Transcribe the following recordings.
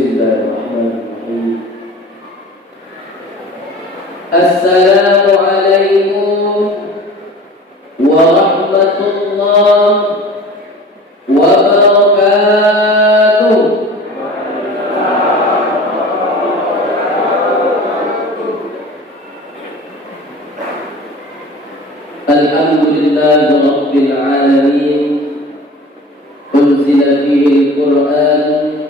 Bismillahirrahmanirrahim. Assalamualaikum warahmatullahi wabarakatuh. Alhamdulillahi rabbil alamin. Unzila fihi al-Qur'an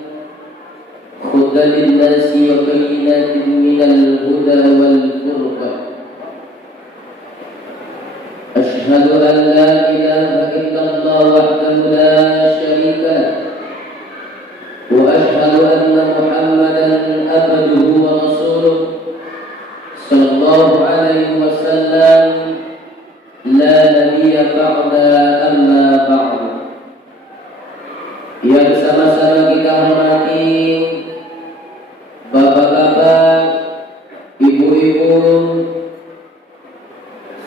hudan lin-nasi wa bayyinatin minal huda wal furqan. Ashhadu an la ilaha illallah wahdahu la syarika lahu wa ashhadu anna Muhammadan abduhu wa rasuluh sallallahu alaihi wasallam la nabiyya ba'da amma ba'du. Yang sama-sama kita hormati bapak-bapak, ibu-ibu,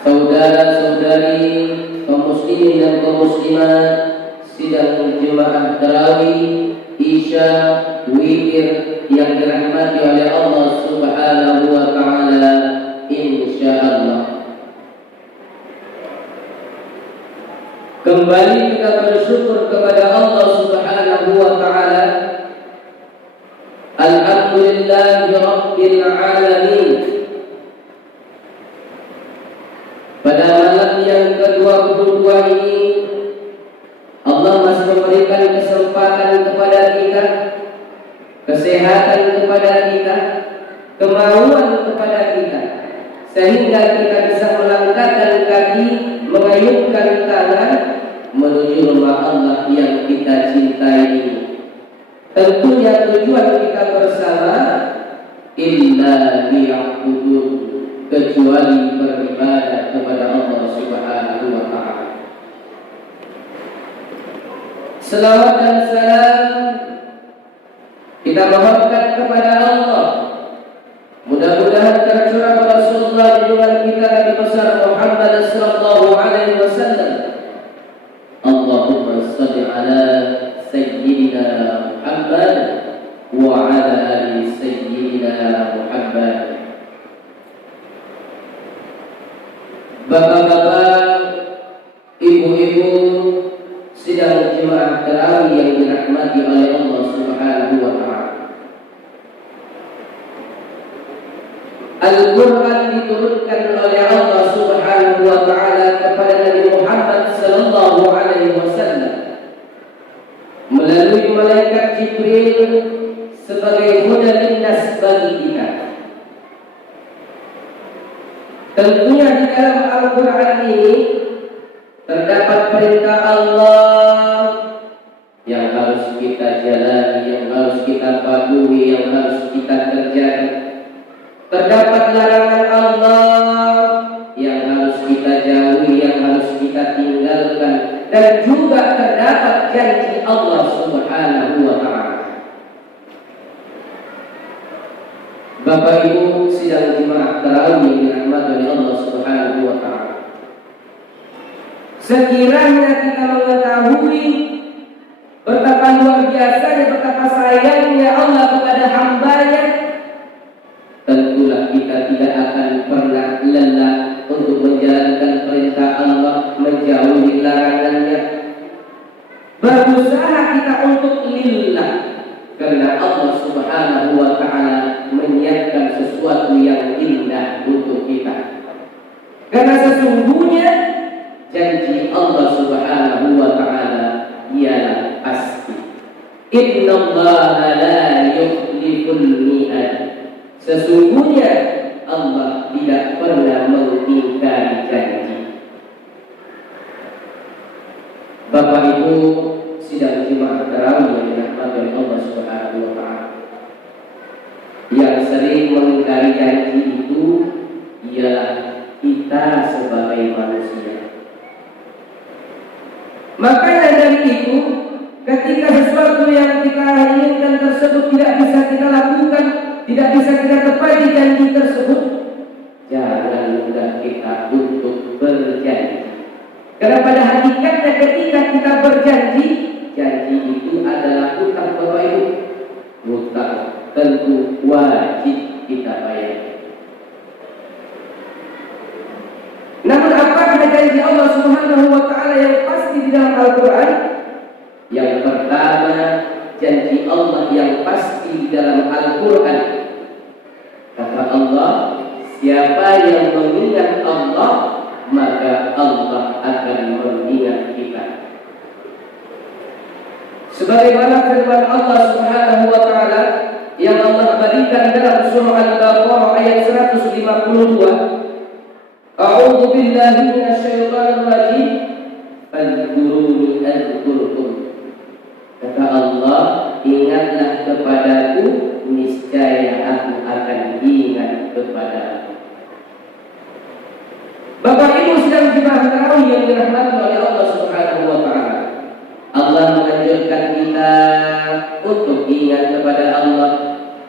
saudara-saudari, kaum muslimin dan kaum muslimat, sidang jemaah tarawih, isya, witir yang dirahmati oleh Allah Subhanahu wa taala insyaallah. Kembali kita bersyukur kepada Allah Subhanahu wa taala. Alhamdulillahi rabbil alamin. Pada malam yang ke-22 ini Allah masih memberikan kesempatan kepada kita, kesehatan kepada kita, kemauan kepada kita, sehingga kita bisa melangkahkan kaki, mengayunkan tangan menuju rumah Allah yang kita cintai ini. Tentunya tujuan kita bersama illa liya'budun, kecuali beribadah kepada Allah Subhanahu wa taala. Selawat dan salam kita mohonkan kepada Allah. Mudah-mudahan tercurah pada Rasulullah junjungan kita Nabi besar Muhammad sallallahu alaihi wasallam. Allahumma shalli ala sayyidina Muhammad wa ala ali sayyidina Muhammad. Bapak-bapak, ibu-ibu, sidang jemaah tarawih yang dirahmati oleh Allah Subhanahu wa taala. Al-Quran diturunkan oleh Allah Subhanahu wa taala kepada Nabi Muhammad sallallahu alaihi wasallam melalui malaikat Jibril sebagai hudan linnas bagi kita. Tentunya di dalam Al-Quran ini terdapat perintah Allah yang harus kita jalani, yang harus kita patuhi, yang harus kita kerjakan. Terdapat larangan Allah yang harus kita jauhi, yang harus kita tinggalkan, dan juga terdapat janji Allah Subhanahu wa taala. Bapak Ibu sidang jemaah tarawih yang dirahmati oleh Allah Subhanahu wa taala. Sekiranya kita mengetahui betapa luar biasanya, betapa sayangnya Allah kepada hamba-Nya, tentulah kita tidak akan pernah lelah untuk menjalankan perintah Allah, menjauhi larangannya. Berusaha kita untuk lillah, karena Allah Subhanahu wa taala menyiapkan sesuatu yang indah untuk kita. Karena sesungguhnya janji Allah Subhanahu wa taala ialah pasti. Innallaha la yukhliful mi'ad. Sesungguhnya Allah tidak pernah mengingkari janji. Bapak Ibu sidang jemaah tarawih yang dirahmati oleh Allah Subhanahu wa taala, yang sering mengingkari janji itu ialah kita sebagai manusia. Makanya dari itu, ketika sesuatu yang kita inginkan tersebut tidak bisa kita lakukan, tidak bisa kita tepati janji tersebut, jangan mudah kita untuk berjanji. Karena pada hakikatnya ketika kita berjanji, janji itu adalah hutang Bapak Ibu, hutang tentu wajib kita bayar. Namun apakah janji Allah Subhanahu wa taala yang pasti di dalam Al-Qur'an? Yang pertama, janji Allah yang pasti di dalam Al-Qur'an. Kata Allah, siapa yang mengingat Allah, maka Allah akan mengingat kita. Sebagaimana firman Allah Subhanahu wa taala yang Allah berikan dalam surah Al-Baqarah ayat 152, A'udzu billahi minasyaitonir rajim. Fadhkuruni adzkurkum. Kata Allah, ingatlah kepadaku, niscaya aku akan ingat kepadamu. Bapak Ibu sedang jemaah tarawih yang dirahmati oleh Allah Subhanahu wa taala. Allah menganjurkan kita untuk ingat kepada Allah.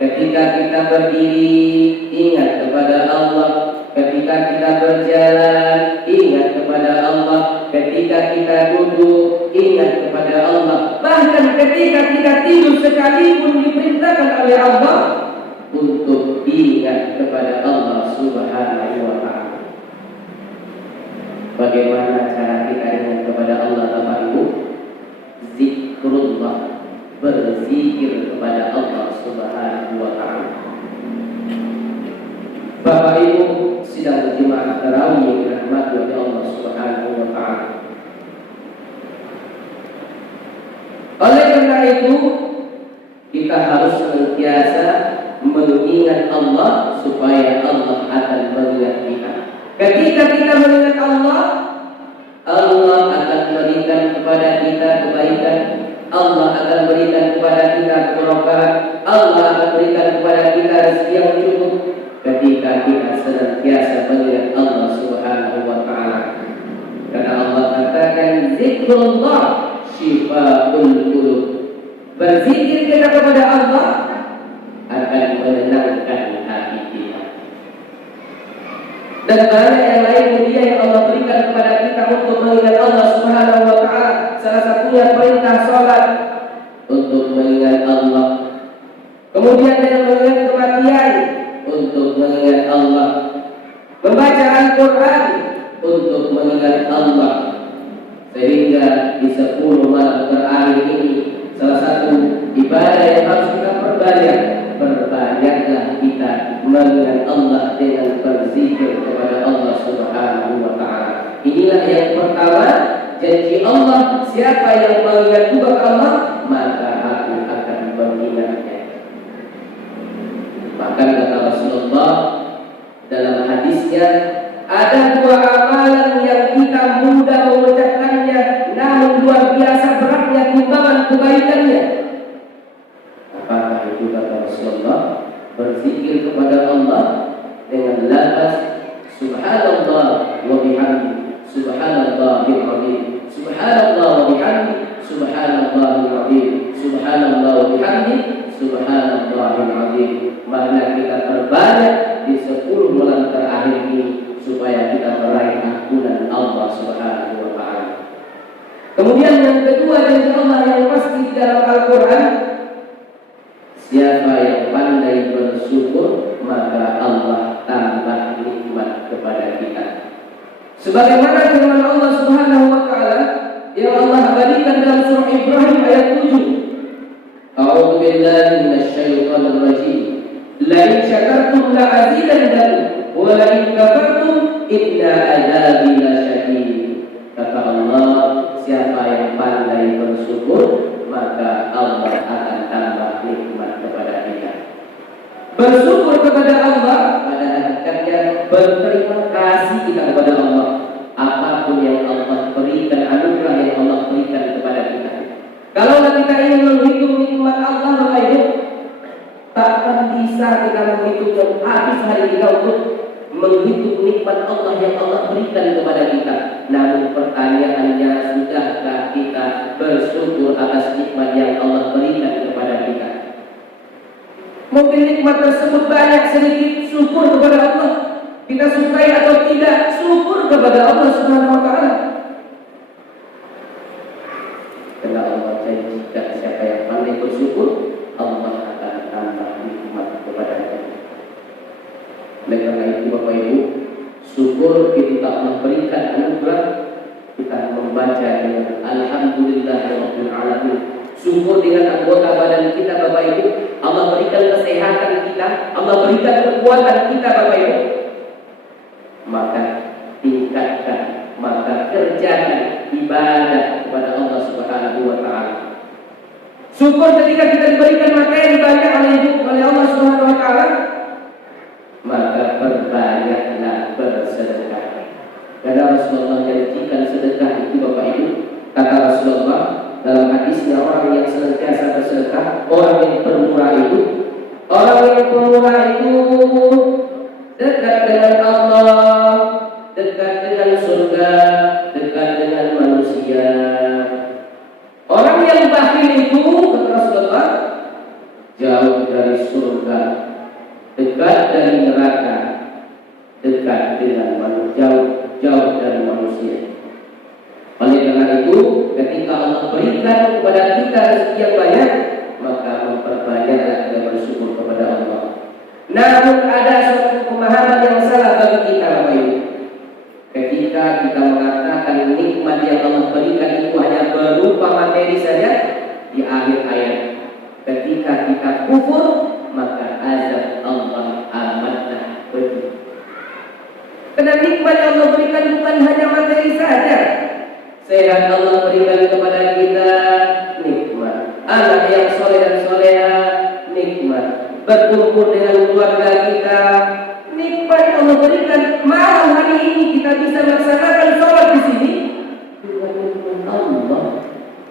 Ketika kita berdiri, ingat kepada Allah. Ketika kita berjalan, ingat kepada Allah. Ketika kita duduk, ingat kepada Allah. Bahkan ketika kita tidur sekalipun diperintahkan oleh Allah untuk ingat kepada Allah Subhanahu wa taala. Bagaimana cara kita ingat kepada Allah, Bapak Ibu? Zikrullah, berzikir kepada Allah Subhanahu wa taala. Bapak Ibu sidang jemaah tarawih yang dirahmati oleh Allah Subhanahu wa taala. Oleh karena itu, kita harus senantiasa mengingat Allah supaya Allah akan mengingat kita. Ketika kita mengingat Allah, Allah akan berikan kepada kita kebaikan. Allah akan berikan kepada kita keberkahan. Allah akan berikan kepada kita rezeki yang cukup. Ketika kita senantiasa mengingat Allah Subhanahu wa taala. Karena Allah katakan zikrullah syifaul qulub. Berzikir kita kepada Allah akan menenangkan hati kita. Dan banyak yang lain media yang Allah berikan kepada kita untuk mengingat Allah Subhanahu wa taala. Salah satunya perintah salat untuk mengingat Allah. Kemudian dengan mengingat kematian untuk mengingat Allah. Membaca Al-Quran untuk mengingat Allah. Sehingga di 10 malam terakhir ini salah satu ibadah yang harus kita perbanyak. Perbanyaklah kita mengingat Allah dengan berzikir kepada Allah Subhanahu wa taala. Inilah yang pertama, janji Allah, siapa yang mengingat kepada Allah, maka aku akan mengingatnya. Bahkan kata Rasulullah dalam hadisnya, ada 2 amalan yang kita mudah mengucapkannya, namun luar biasa beratnya timbangan kebaikannya. Apakah itu kata Rasulullah? Berzikir kepada Allah dengan lafaz Subhanallah wa bihamdi, Subhanallahil azim, Subhanallah wa bihamdi, Subhanallahil azim, Subhanallah wa bihamdi, Subhanallahil azim. Maka kita perbanyak di 10 malam terakhir ini supaya kita meraih ampunan Allah Subhanahu wa taala. Kemudian yang kedua, janji Allah yang pasti di dalam Al-Qur'an, siapa yang pandai bersyukur, maka Allah tambah nikmat kepada kita. Sebagaimana firman Allah Subhanahu wa taala yang Allah berikan dalam surah Ibrahim ayat 7. A'udzu billahi minasyaitonir rajim. La in syakartum la azidannakum wa la in kafartum inna adzabi lasyadid. Kata Allah, siapa yang pandai bersyukur, maka Allah akan tambah nikmat kepada kita. Bersyukur kepada Allah pada hakikatnya berterima kasih kita kepada Allah. Apapun yang Allah berikan, anugerah yang Allah berikan kepada kita. Kalau kita ingin menghitung nikmat Allah, maka itu takkan bisa kita menghitung habis hari kita untuk menghitung nikmat Allah yang Allah berikan kepada kita. Namun pertanyaannya, sudahkah kita bersyukur atas nikmat yang Allah berikan kepada kita? Mungkin nikmat tersebut banyak, sedikit, syukur kepada Allah. Kita sukai atau tidak, syukur kepada Allah Subhanahu wa taala. Karena Allah janjikan siapa yang pandai bersyukur, Allah akan tambah nikmat. bersyukur ketika Allah berikan anugerah, kita membaca dengan Alhamdulillahirabbil alamin. Syukur dengan anggota badan kita Bapak Ibu, Allah berikan kesehatan kita, Allah berikan kekuatan kita Bapak Ibu. Maka tingkatkan, maka kerjakan ibadah kepada Allah Subhanahu wa taala. Syukur ketika kita diberikan materi banyak oleh Allah Subhanahu wa taala, maka perbanyaklah bersedekah. Karena Rasulullah menjanjikan sedekah itu Bapak Ibu. Kata Rasulullah dalam hadisnya, orang yang senantiasa bersedekah, orang yang pemurah itu dekat dengan Allah, dekat dengan surga, dekat dengan manusia. Orang yang bakhil itu, kata Rasulullah, jauh dari surga, dekat dari neraka, dekat dengan manusia, jauh dari manusia. Oleh karena itu, ketika Allah berikan kepada kita rezeki yang banyak, maka memperbanyaklah kita bersyukur kepada Allah. Namun ada suatu pemahaman yang salah bagi kita Bapak Ibu. Ketika kita mengatakan nikmat yang Allah berikan itu hanya berupa materi saja, di akhir ayat, ketika kita kufur, maka azab Allah amatlah pedih. Karena nikmat yang Allah berikan bukan hanya materi saja. Sehat Allah berikan kepada kita, nikmat. Anak yang soleh dan soleha, nikmat. Berkumpul dengan keluarga kita, nikmat yang Allah berikan. Malam hari ini kita bisa melaksanakan sholat di sini, bukan nikmat Allah.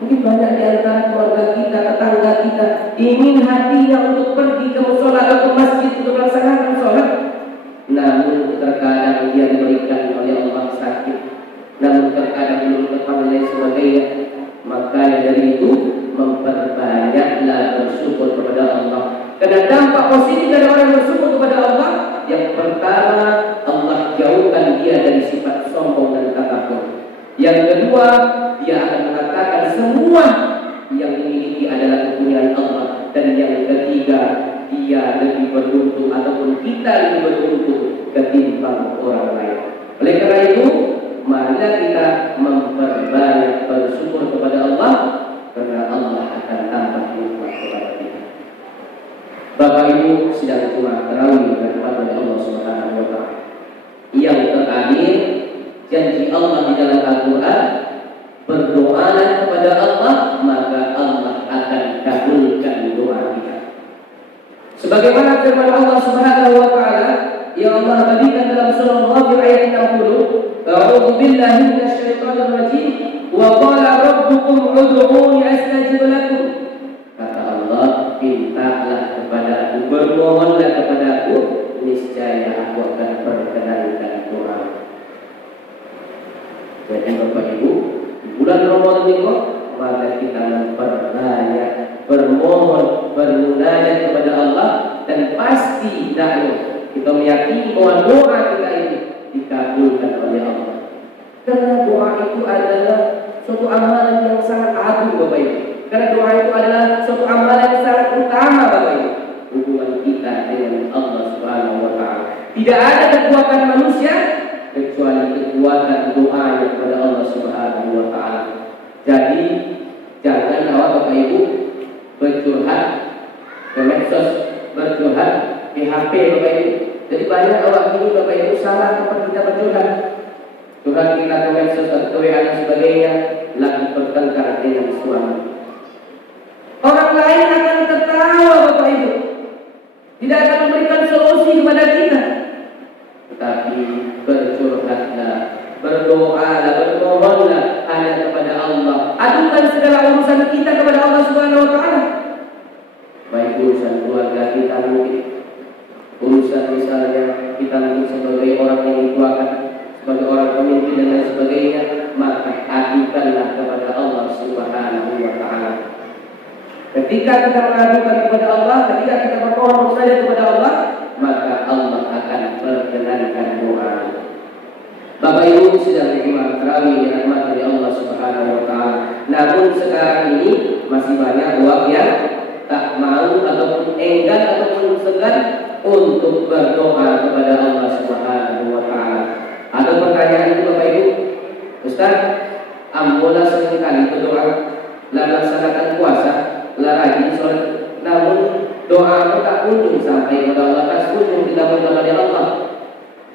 Mungkin banyak di antara keluarga kita, tetangga kita ingin hatinya untuk pergi ke musola atau ke masjid untuk melaksanakan sholat, namun terkadang dia diberikan oleh Allah sakit, namun terkadang belum terpandang dan sebagainya. Maka dari itu memperbanyaklah bersyukur kepada Allah. Karena dampak positif dari orang yang bersyukur kepada Allah, yang pertama, Allah jauhkan dia dari sifat sombong dan takabur. Yang kedua, dia akan mengatakan semua yang dimiliki adalah kepunyaan Allah. Dan yang ketiga, dia lebih beruntung ataupun kita lebih beruntung ketimbang orang lain. Oleh karena itu, marilah kita memperbanyak bersyukur kepada Allah, karena Allah akan tambah nikmat kepada kita. Bapak Ibu sidang Jumat tarawih berkat oleh Allah Subhanahu wa taala. Yang terakhir, janji Allah di dalam Al-Qur'an, berdoalah kepada Allah maka Allah akan kabulkan doa kita. Sebagaimana firman Allah Subhanahu wa taala yang Allah berikan dalam surah Ghafir ayat 60, A'udzu billahi minasyaitonir rajim, wa qala rabbukum ud'uuni astajib lakum. Kata Allah, mintalah kepadaku, bermohonlah kepadaku, niscaya aku akan perkenankan doa. Jadi Bapak Ibu, di bulan Ramadan ini maka kita memperbanyak bermohon, bermunajat kepada Allah, dan pasti kita meyakini bahwa doa kita ini dikabulkan oleh Allah. Karena doa itu adalah suatu amalan yang sangat agung Bapak Ibu. Karena doa itu adalah suatu amalan yang sangat utama Bapak Ibu. Hubungan kita dengan Allah Subhanahu wa taala. Tidak ada kekuatan manusia kecuali kekuatan doanya kepada Allah Subhanahu wa taala. Jadi jangan Bapak Ibu bercurhat ke medsos, bercurhat di HP Bapak Ibu. Jadi banyak orang ini Bapak Ibu salah tempat kita bercurhat. Curhat kita ke medsos atau WA dan sebagainya, lagi bertengkar dengan suami. Orang lain akan tertawa Bapak Ibu, tidak akan memberikan solusi kepada kita. Tetapi bercurhatlah, berdoalah, bermohonlah hanya kepada Allah. Adukan segala urusan kita kepada Allah Subhanahu wa taala. Baik urusan keluarga kita mungkin, urusan misalnya kita mungkin sebagai orang yang dituakan, sebagai orang pemimpin dan lain sebagainya, maka adukanlah kepada Allah Subhanahu wa taala. Ketika kita mengadukan kepada Allah, ketika kita berdoa saja kepada Allah, maka Allah akan perkenankan doa. Bapak Ibu sedang Jumat tarawih dirahmati oleh Allah Subhanahu wa taala. Namun sekarang ini masih banyak orang yang tak mau ataupun enggan ataupun segan untuk berdoa kepada Allah Subhanahu wa taala. bola seringkali berdoa, lah melaksanakan puasa, lah rajin sholat, namun doa tak kunjung sampai kepada Allah, tak kunjung kita kepada Allah.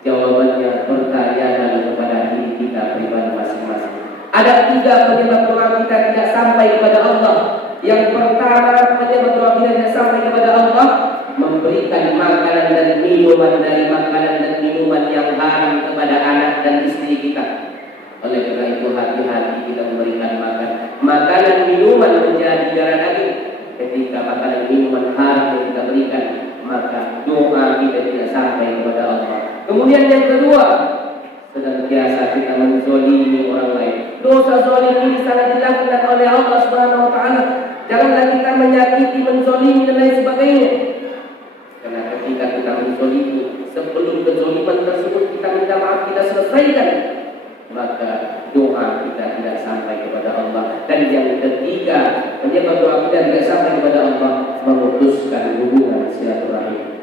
Jawabannya pertanyaan kepada diri kita pribadi masing-masing. Ada 3 penyebab doa kita tidak sampai kepada Allah. Yang pertama, penyebab doa kita tidak sampai kepada Allah, memberikan makanan dan minuman dari makanan dan minuman yang haram kepada anak dan istri kita. Oleh karena itu hati-hati kita memberikan makanan minuman menjadi darah daging. Ketika makanan minuman haram yang kita berikan, maka doa kita tidak sampai kepada Allah. Kemudian yang kedua, senantiasa kita menzolimi orang lain. Dosa zolim ini sangat dilakukan oleh Allah Subhanahu Wa Taala. Janganlah kita menyakiti, menzolimi dan lain sebagainya. Karena ketika kita menzolimi, sebelum kezoliman tersebut kita minta maaf, kita selesaikan, maka doa kita tidak sampai kepada Allah. Dan yang ketiga, penyebab doa kita tidak sampai kepada Allah, memutuskan hubungan silaturahim.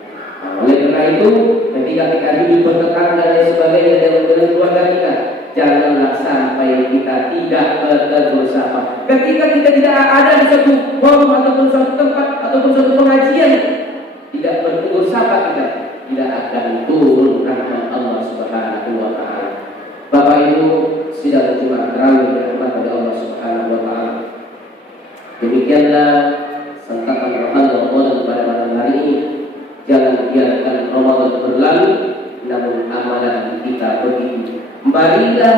Oleh karena itu, ketika kita hidup bertetangga dan sebagainya dengan keluarga kita, janganlah sampai kita tidak bersama. Ketika kita tidak ada di suatu forum ataupun suatu tempat ataupun suatu pengajian, tidak bertegur sapa kita, tidak akan turun rahmat Allah Subhanahu Wa Taala. Bapak Ibu sidang Jumat terawih dirahmati oleh Allah Subhanahu Wa Taala. Demikianlah sentakan Ramadan pada malam hari ini. Jangan biarkan Ramadan berlalu, namun amalan kita begitu. Marilah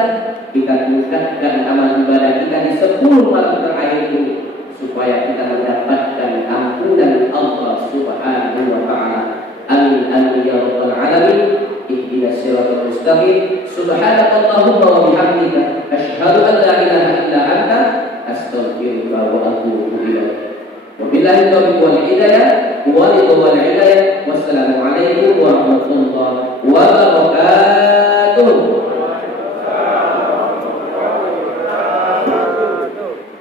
kita tingkatkan amal ibadah kita di 10 malam terakhir ini, supaya kita mendapatkan ampunan Allah Subhanahu Wa Taala. Amin amin ya rabbal alamin. Ihdinas siratal mustaqim. Subhanakallahumma wa bihamdika asyhadu an la ilaha illa anta astaghfiruka wa atubu ilaik. Wabillahi taufiq wal hidayah wal hidayah.